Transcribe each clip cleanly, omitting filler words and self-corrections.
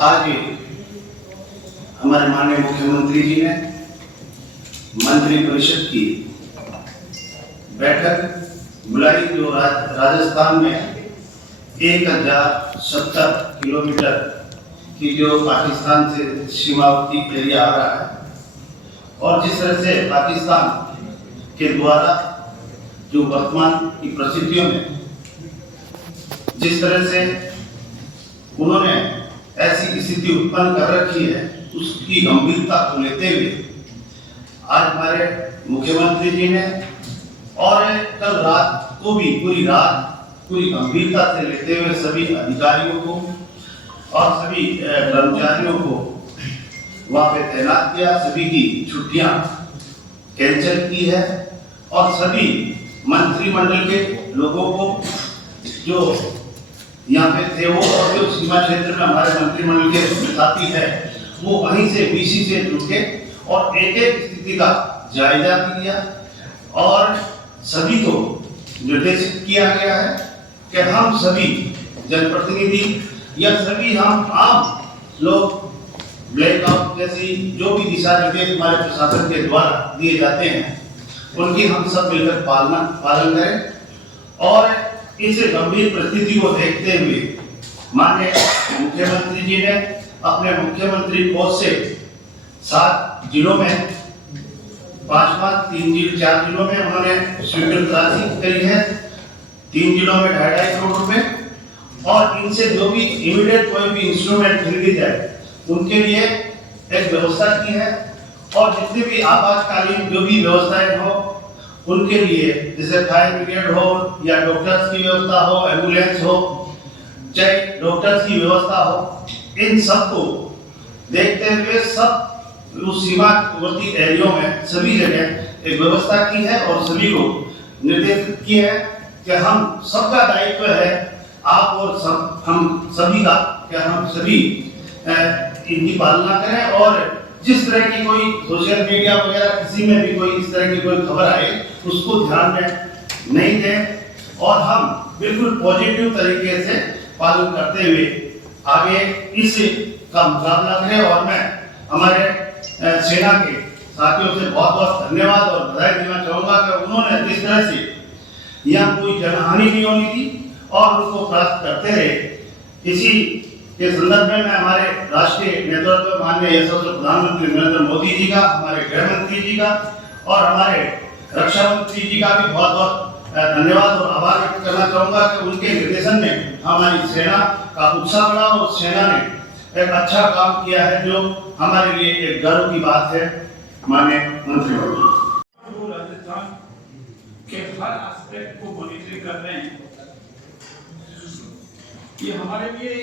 आज हमारे माननीय मुख्यमंत्री जी ने मंत्रिपरिषद की बैठक बुलाई, जो राजस्थान में 1070 किलोमीटर की जो पाकिस्तान से सीमावर्ती एरिया आ रहा है, और जिस तरह से पाकिस्तान के द्वारा जो वर्तमान की परिस्थितियों में जिस तरह से उन्होंने ऐसी स्थिति उत्पन्न कर रखी है, उसकी गंभीरता को लेते हुए आज हमारे मुख्यमंत्री जी ने और कल रात को भी पूरी गंभीरता से लेते हुए सभी अधिकारियों को और सभी कर्मचारियों को वहां पे तैनात किया, सभी की छुट्टियां कैंसिल की है और सभी मंत्रिमंडल के लोगों को जो यहाँ पे थे वो और जो सीमा क्षेत्र में हमारे मंत्रिमंडल के साथी है वो वहीं से बीसी से जुटे और एक एक स्थिति का जायजा लिया और सभी को निर्देशित किया गया है कि हम सभी जनप्रतिनिधि या सभी हम आम लोग ब्लैकआउट जैसी जो भी दिशा निर्देश हमारे प्रशासन के द्वारा दिए जाते हैं उनकी हम सब मिलकर पालन करें। और इस गंभीर परिस्थिति को देखते हुए माननीय मुख्यमंत्री जी ने अपने मुख्यमंत्री पद से 7 जिलों में 4 जिलों में उन्होंने स्वीकृत राशि करी है, 3 जिलों में 2.5 करोड़ रुपए, और इनसे जो भी इमीडिएट कोई भी इंस्ट्रूमेंट खरीदी जाए उनके लिए एक व्यवस्था की है, और जितनी भी आपातकालीन जो भी व्यवस्थाएं हो उनके लिए, जैसे फायर ब्रिगेड हो या डॉक्टर्स की व्यवस्था हो, एम्बुलेंस हो, चाहे डॉक्टर्स की व्यवस्था हो, इन सबको देखते हुए सब उस सीमावर्ती एरियो में सभी जगह एक व्यवस्था की है और सभी को निर्देशित किया है कि हम सबका दायित्व है, आप और हम सभी का, कि हम सभी इनकी पालना करें और जिस तरह की कोई सोशल मीडिया वगैरह किसी में भी कोई इस तरह की कोई खबर आए उसको ध्यान में नहीं दें और हम बिल्कुल पॉजिटिव तरीके से पालन करते हुए आगे इस का मुकाबला करें। और मैं हमारे सेना के साथियों से बहुत बहुत धन्यवाद और बधाई देना चाहूँगा कि उन्होंने जिस तरह से यहाँ कोई जनहानि नहीं होनी थी और उनको प्राप्त करते रहे। इसी के संदर्भ में मैं हमारे राष्ट्रीय नेतृत्व माननीय यशस्वी प्रधानमंत्री नरेंद्र मोदी जी का, हमारे गृह मंत्री जी का और हमारे रक्षा मंत्री जी का भी बहुत बहुत धन्यवाद और आभार व्यक्त करना चाहूँगा कि उनके निर्देशन में हमारी सेना का उत्साह बढ़ा और सेना ने एक अच्छा काम किया है, जो हमारे लिए एक गर्व की बात है। माननीय मंत्री राजस्थान के हर एस्पेक्ट को मॉनिटरिंग कर रहे हैं, ये हमारे लिए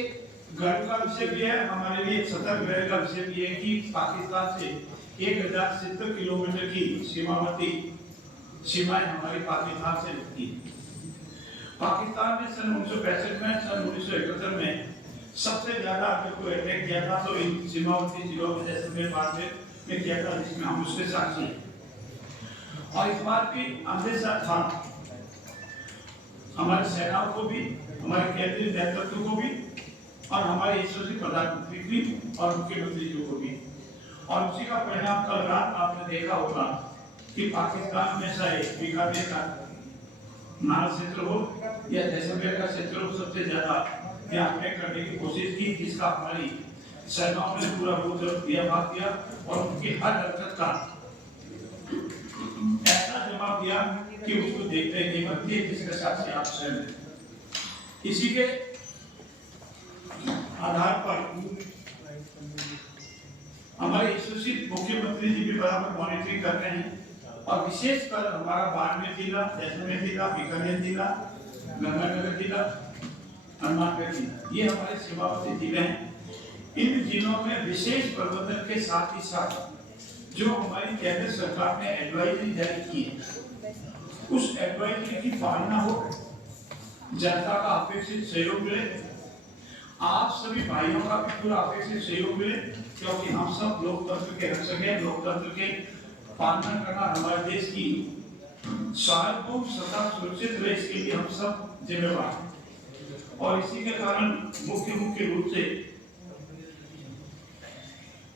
गर्व का विषय भी है, हमारे लिए सतर्क रहने का विषय भी है कि पाकिस्तान से 1070 किलोमीटर की सीमावर्ती सीमाएं हमारी पाकिस्तान से लगती है। पाकिस्तान ने सन 1965 में, सन 1971 में सबसे ज्यादा अगर कोई अटैक किया था तो इन सीमावर्ती जिलों में जैसलमेर बाड़मेर में किया था, जिसमें हम उसके साक्षी हैं। और इस बात की अंदेशा था हमारे सेनाओं को भी, हमारे केंद्रीय नेतृत्व को भी और हमारे यशस्वी प्रधानमंत्री भी और मुख्यमंत्री जी को भी। और उसी का परिणाम कल रात आपने देखा होगा कि पाकिस्तान में चाहे बीकानेर का नाल क्षेत्र हो या जैसलमेर का क्षेत्र हो, सबसे ज्यादा यहाँ अटैक करने की कोशिश की, जिसका हमारी सेनाओं ने पूरा दिया भाग दिया और उनकी हर हरकत का ऐसा जवाब दिया कि उसको देखते ही नहीं बनती है, जिसके साथ से आप सहमत। इसी के आधार पर हमारे यशस्वी मुख्यमंत्री जी भी बराबर मॉनिटरिंग कर रहे हैं और विशेषकर हमारा बाड़मेर जिला, जैसलमेर जिला, बीकानेर जिला, गंगानगर जिला, हनुमानगढ़ जिला, ये हमारे सीमावर्ती जिले हैं। इन जिलों में विशेष प्रबंधन के साथ ही साथ जो हमारी केंद्र सरकार ने एडवाइजरी जारी की है, उस एडवाइजरी की पालना हो, जनता का अपेक्षित सहयोग मिले, आप सभी भाइयों का भी पूरा अपेक्षित सहयोग मिले, क्योंकि हम सब लोकतंत्र के रक्षक हैं। लोकतंत्र के पालना करना हमारे देश की सार्वभौम सत्ता सुरक्षित रहे, इसके लिए हम सब जिम्मेवार हैं। और इसी के कारण मुख्य रूप से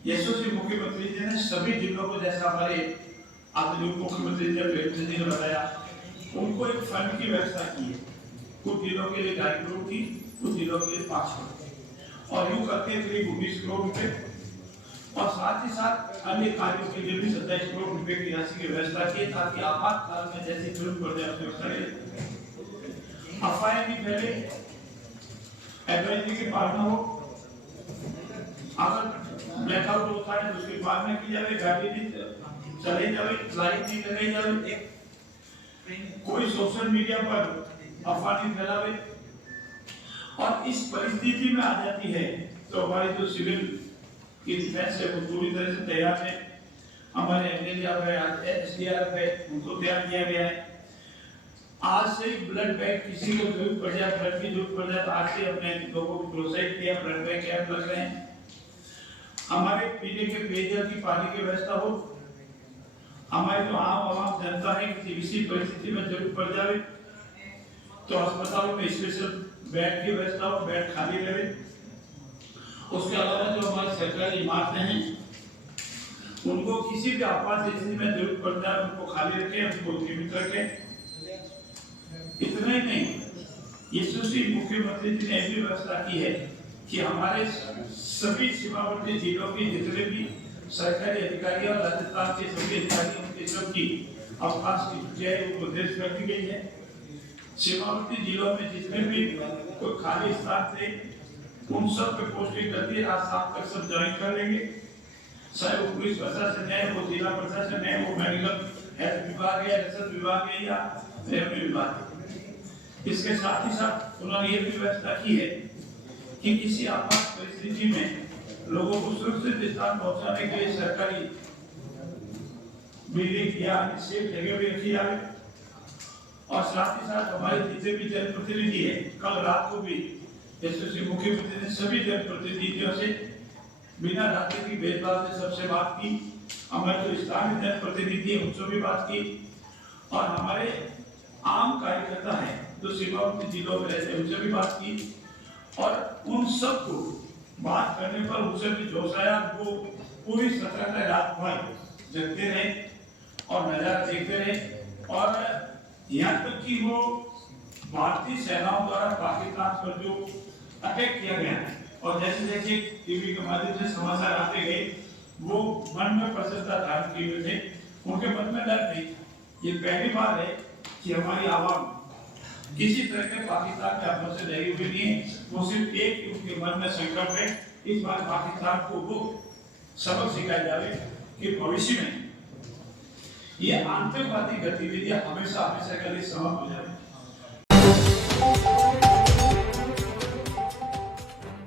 यशस्वी मुख्यमंत्री जी ने सभी जिलों को, जैसा हमारे आदरणीय मुख्यमंत्री जी ने बताया, उनको एक फंड की व्यवस्था की है। कुछ जिलों के लिए 2.5 करोड़ की, कुछ जिलों के लिए 5 करोड़, और यूं करके करीब 19 करोड़ रुपए, और साथ ही साथ अन्य कार्यों के लिए भी 27 करोड़ रुपए की राशि की व्यवस्था की, ताकि आपातकाल में जैसी जरूरत पड़ जाए उसकी व्यवस्था। अफवाहें भी फैले, एडवाइजरी की पालना हो, अगर ब्लैकआउट होता है तो उसकी पालना की जाए, गाड़ी नहीं चलाई जाए, लाइट नहीं लगाई जाए, कोई सोशल मीडिया पर अफवाह नहीं फैलावे। और इस परिस्थिति में आ जाती है तो हमारी जो सिविल की डिफेंस है वो पूरी तरह से तैयार है। हमारे एनडीआरएफ है, एसडीआरएफ है, उनको तैयार किया गया है। आज से ब्लड बैंक किसी को जरूरत पड़ जाए, ब्लड की जरूरत पड़ जाए तो आज से अपने लोगों को प्रोत्साहित किया, ब्लड बैंक कैंप लग रहे हैं। हमारे पीने के पेयजल की पानी की व्यवस्था हो, हमारी जो आम जनता है किसी विशेष परिस्थिति में जरूरत पड़ जाए तो अस्पतालों में स्पेशल बेड की व्यवस्था हो, बेड खाली रहे। उसके अलावा जो हमारी सरकारी इमारतें हैं उनको किसी भी आपात स्थिति में जरूरत पड़ जाए उनको खाली रखें, उनको जीवित रखें। इतना ही नहीं, यशस्वी मुख्यमंत्री जी ने ऐसी व्यवस्था की है कि हमारे सभी सीमावर्ती जिलों के जितने भी सरकारी अधिकारी और राजस्थान के सभी अधिकारियों के सबकी अवकाश की छुट्टियां उनको निर्देश कर दी गई है। सीमावर्ती जिलों में जितने भी कोई खाली स्थान थे उन सब पे पोस्टिंग कर दी, आज शाम तक सब ज्वाइन कर लेंगे। चाहे वो पुलिस प्रशासन है, वो जिला प्रशासन है, वो मेडिकल हेल्थ विभाग है, रसद विभाग है या रेवेन्यू विभाग है। इसके साथ ही साथ उन्होंने ये भी व्यवस्था की है कि किसी आपात परिस्थिति में लोगों को सुरक्षित स्थान पहुंचाने के लिए सरकारी बिल्डिंग या सेफ जगह भी रखी जाए। और साथ ही साथ हमारे जितने भी जनप्रतिनिधि है, कल रात को भी यशस्वी मुख्यमंत्री ने सभी जनप्रतिनिधियों से बिना राजनीतिक भेदभाव से सबसे बात की। हमारे जो स्थानीय जनप्रतिनिधि है उनसे भी बात की, और हमारे आम कार्यकर्ता है जो सीमावर्ती जिलों में रहते हैं उनसे भी बात की, और उन सबको बात करने पर उनसे भी जोश आया। वो पूरी 17 रात भर जगते रहे और नजारा देखते रहे, और यहाँ तक कि वो भारतीय सेनाओं द्वारा पाकिस्तान पर जो अटैक किया गया और जैसे जैसे टीवी के माध्यम से समाचार आते गए वो मन में प्रसन्नता धारण किए हुए थे, उनके मन में डर नहीं। ये पहली बार है कि हमारी आवाम किसी तरह के पाकिस्तान के हाथों से डरी हुई नहीं है, वो सिर्फ एक उनके मन में संकल्प है। इस बार पाकिस्तान को वो सबक सिखाया जाए कि भविष्य में ये आतंकवादी गतिविधियां हमेशा हमेशा के लिए समाप्त हो जाए।